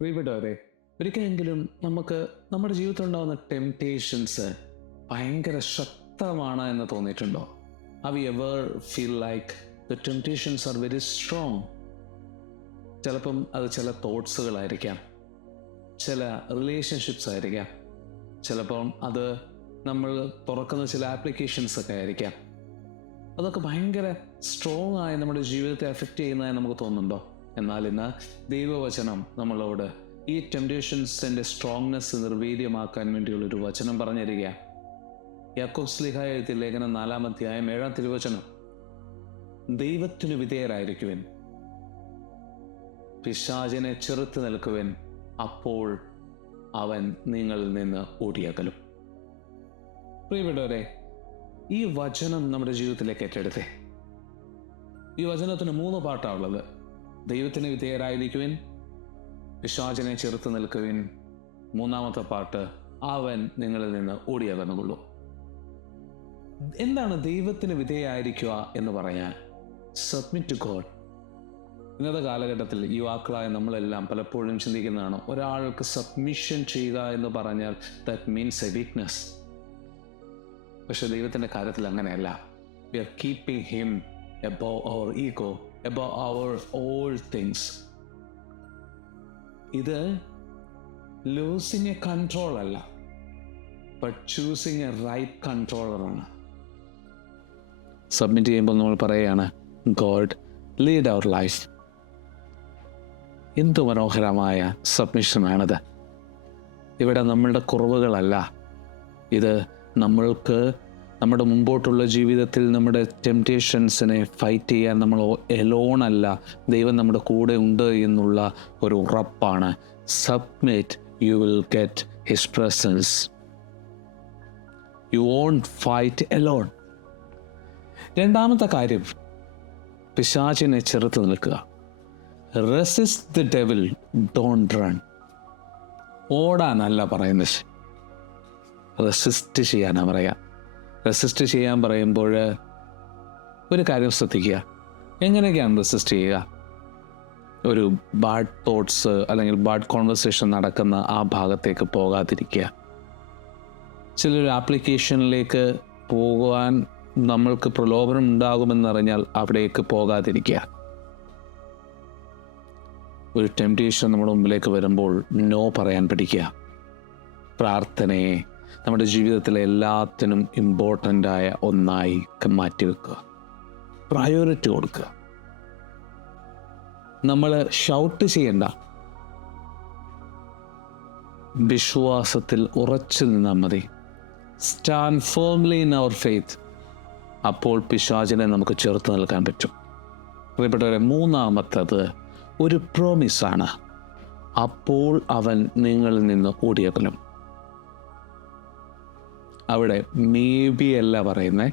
പ്രിയപ്പെട്ടവരെ, ഒരിക്കലെങ്കിലും നമുക്ക് നമ്മുടെ ജീവിതത്തിലുണ്ടാകുന്ന ടെംപ്റ്റേഷൻസ് ഭയങ്കര ശക്തമാണ് എന്ന് തോന്നിയിട്ടുണ്ടോ? Have you ever feel like the temptations are very strong? ചിലപ്പം അത് ചില തോട്ട്സുകളായിരിക്കാം, ചില റിലേഷൻഷിപ്സ് ആയിരിക്കാം, ചിലപ്പം അത് നമ്മൾ തുറക്കുന്ന ചില ആപ്ലിക്കേഷൻസ് ഒക്കെ ആയിരിക്കാം. അതൊക്കെ ഭയങ്കര സ്ട്രോങ് ആയി നമ്മുടെ ജീവിതത്തെ അഫക്റ്റ് ചെയ്യുന്നതായി നമുക്ക് തോന്നുന്നുണ്ടോ? എന്നാൽ ഇന്ന് ദൈവവചനം നമ്മളോട് ഈ ടെംപ്റ്റേഷൻസിൻ്റെ സ്ട്രോങ്നെസ് നിർവീര്യമാക്കാൻ വേണ്ടിയുള്ളൊരു വചനം പറഞ്ഞു തരിക. യാക്കോബ് ശ്ലീഹ എഴുതിയ ലേഖനം 4-ാം അധ്യായം 7-ാം തിരുവചനം: ദൈവത്തിനു വിധേയരായിരിക്കുവിൻ, പിശാചിനെ ചെറുത്ത് നിൽക്കുവിൻ, അപ്പോൾ അവൻ നിങ്ങളിൽ നിന്ന് ഓടിയകലും. പ്രിയപ്പെട്ടവരെ, ഈ വചനം നമ്മുടെ ജീവിതത്തിലേക്ക് ഏറ്റെടുത്തേ. ഈ വചനത്തിന് 3 പാട്ടാണുള്ളത്. ദൈവത്തിന് വിധേയരായിരിക്കുവിൻ, പിശാചിനെ ചെറുത്ത് നിൽക്കുവിൻ, 3-ാമത്തെ പാട്ട് അവൻ നിങ്ങളിൽ നിന്ന് ഓടിയകന്നുകൊള്ളൂ. എന്താണ് ദൈവത്തിന് വിധേയരായിരിക്കുക എന്ന് പറയാൻ? Submit to God. ഇന്നത്തെ കാലഘട്ടത്തിൽ യുവാക്കളായ നമ്മളെല്ലാം പലപ്പോഴും ചിന്തിക്കുന്നതാണ്, ഒരാൾക്ക് സബ്മിഷൻ ചെയ്യുക എന്ന് പറഞ്ഞാൽ ദാറ്റ് മീൻസ് എ വീക്ക്നെസ്. പക്ഷെ ദൈവത്തിൻ്റെ കാര്യത്തിൽ അങ്ങനെയല്ല. We are keeping him above our ego, above our all things. ഇത് ലൂസിങ് എ കൺട്രോൾ അല്ല, ബട്ട് ചൂസിങ് എ റൈറ്റ് കൺട്രോളറാണ്. സബ്മിറ്റ് ചെയ്യുമ്പോൾ നമ്മൾ പറയുകയാണ്, ഗോഡ് ലീഡ് അവർ ലൈഫ്. എന്തു മനോഹരമായ സബ്മിഷനാണിത്. ഇവിടെ നമ്മളുടെ കുറവുകളല്ല, ഇത് നമ്മൾക്ക് നമ്മുടെ മുമ്പോട്ടുള്ള ജീവിതത്തിൽ നമ്മുടെ ടെംപ്റ്റേഷൻസിനെ ഫൈറ്റ് ചെയ്യാൻ നമ്മൾ എലോൺ അല്ല, ദൈവം നമ്മുടെ കൂടെ ഉണ്ട് എന്നുള്ള ഒരു ഉറപ്പാണ്. Submit, you will get his presence. You won't fight alone. 2-ാമത്തെ കാര്യം, പിശാചിനെ ചെറുത്ത് നിൽക്കുക. Resist the devil, don't run. ഓടാനല്ല പറയുന്നത്, റെസിസ്റ്റ് ചെയ്യാനാണ് പറയുക. റെസിസ്റ്റ് ചെയ്യാൻ പറയുമ്പോൾ ഒരു കാര്യം ശ്രദ്ധിക്കുക. എങ്ങനെയൊക്കെയാണ് റെസിസ്റ്റ് ചെയ്യുക? ഒരു ബാഡ് തോട്ട്സ് അല്ലെങ്കിൽ ബാഡ് കോൺവെർസേഷൻ നടക്കുന്ന ആ ഭാഗത്തേക്ക് പോകാതിരിക്കുക. ചിലൊരു ആപ്ലിക്കേഷനിലേക്ക് പോകുവാൻ നമ്മൾക്ക് പ്രലോഭനം ഉണ്ടാകുമെന്നറിഞ്ഞാൽ അവിടേക്ക് പോകാതിരിക്കുക. ഒരു ടെംപ്റ്റേഷൻ നമ്മുടെ മുമ്പിലേക്ക് വരുമ്പോൾ നോ പറയാൻ പഠിക്കുക. പ്രാർത്ഥനയെ നമ്മുടെ ജീവിതത്തിലെ എല്ലാത്തിനും ഇമ്പോർട്ടൻ്റായ ഒന്നായി മാറ്റിവെക്കുക, പ്രയോറിറ്റി കൊടുക്കുക. നമ്മൾ ഷൗട്ട് ചെയ്യണ്ട, വിശ്വാസത്തിൽ ഉറച്ചു നിന്നാൽ മതി. Stand firmly in our faith. അപ്പോൾ പിശാചിനെ നമുക്ക് ചെറുത്ത് നിൽക്കാൻ പറ്റും. പ്രിയപ്പെട്ടവരെ, 3-ാമത്തത് ഒരു പ്രോമിസാണ്. അപ്പോൾ അവൻ നിങ്ങളിൽ നിന്ന് ഓടിയകലും. അവിടെ മേ ബി അല്ല പറയുന്നത്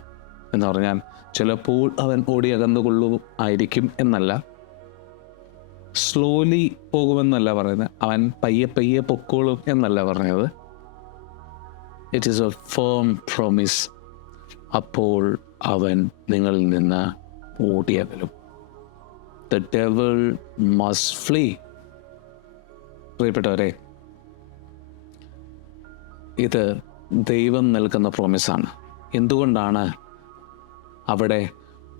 എന്ന് പറഞ്ഞാൽ ചിലപ്പോൾ അവൻ ഓടിയകന്നുകൊള്ളൂ ആയിരിക്കും എന്നല്ല, സ്ലോലി പോകുമെന്നല്ല പറയുന്നത്, അവൻ പയ്യെ പയ്യെ പൊക്കോളും എന്നല്ല പറഞ്ഞത്. It is a firm promise. അപ്പോൾ അവൻ നിങ്ങളിൽ നിന്ന് ഓടിയകലും. The devil must flee. പ്രിയപ്പെട്ടവരെ, ഇത് ദൈവം നൽകുന്ന പ്രോമിസാണ്. എന്തുകൊണ്ടാണ് അവിടെ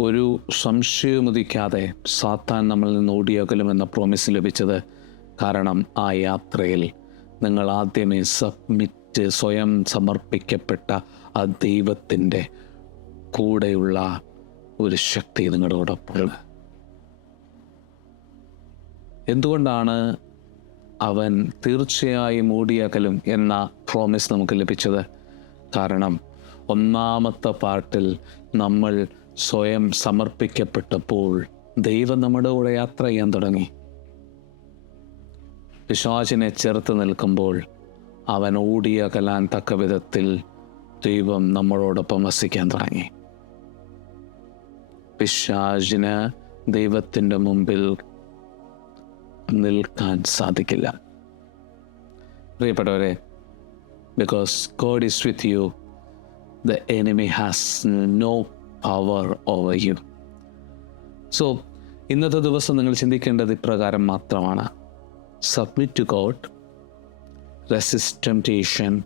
ഒരു സംശയമുദിക്കാതെ സാത്താൻ നമ്മളിൽ നിന്ന് ഓടിയകലുമെന്ന പ്രോമിസ് ലഭിച്ചത്? കാരണം ആ യാത്രയിൽ നിങ്ങൾ ആദ്യമേ സ്വയം സമർപ്പിക്കപ്പെട്ട ആ ദൈവത്തിൻ്റെ കൂടെയുള്ള ഒരു ശക്തി നിങ്ങളുടെ കൂടെ. എന്തുകൊണ്ടാണ് അവൻ തീർച്ചയായും ഓടിയകലും എന്ന പ്രോമിസ് നമുക്ക് ലഭിച്ചത്? കാരണം 1-ാമത്തെ പാർട്ടിൽ നമ്മൾ സ്വയം സമർപ്പിക്കപ്പെട്ടപ്പോൾ ദൈവം നമ്മുടെ കൂടെ യാത്ര ചെയ്യാൻ തുടങ്ങി. പിശാചിനെ ചെറുത്ത് നിൽക്കുമ്പോൾ അവൻ ഓടിയകലാൻ തക്ക വിധത്തിൽ ദൈവം നമ്മളോടൊപ്പം വസിക്കാൻ തുടങ്ങി. പിശാചിന് ദൈവത്തിൻ്റെ മുമ്പിൽ നിൽക്കാൻ സാധിക്കില്ല. പ്രിയപ്പെട്ടവരെ, because God is with you, the enemy has no power over you. So ഇന്നത്തെ ദിവസം നിങ്ങൾ ചിന്തിക്കേണ്ടത് ഇപ്രകാരം മാത്രമാണ്: submit to God, resist temptation,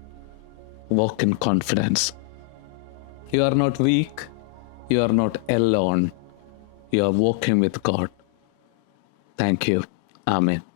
walk in confidence. You are not weak, you are not alone, you are walking with God. Thank you. Amen.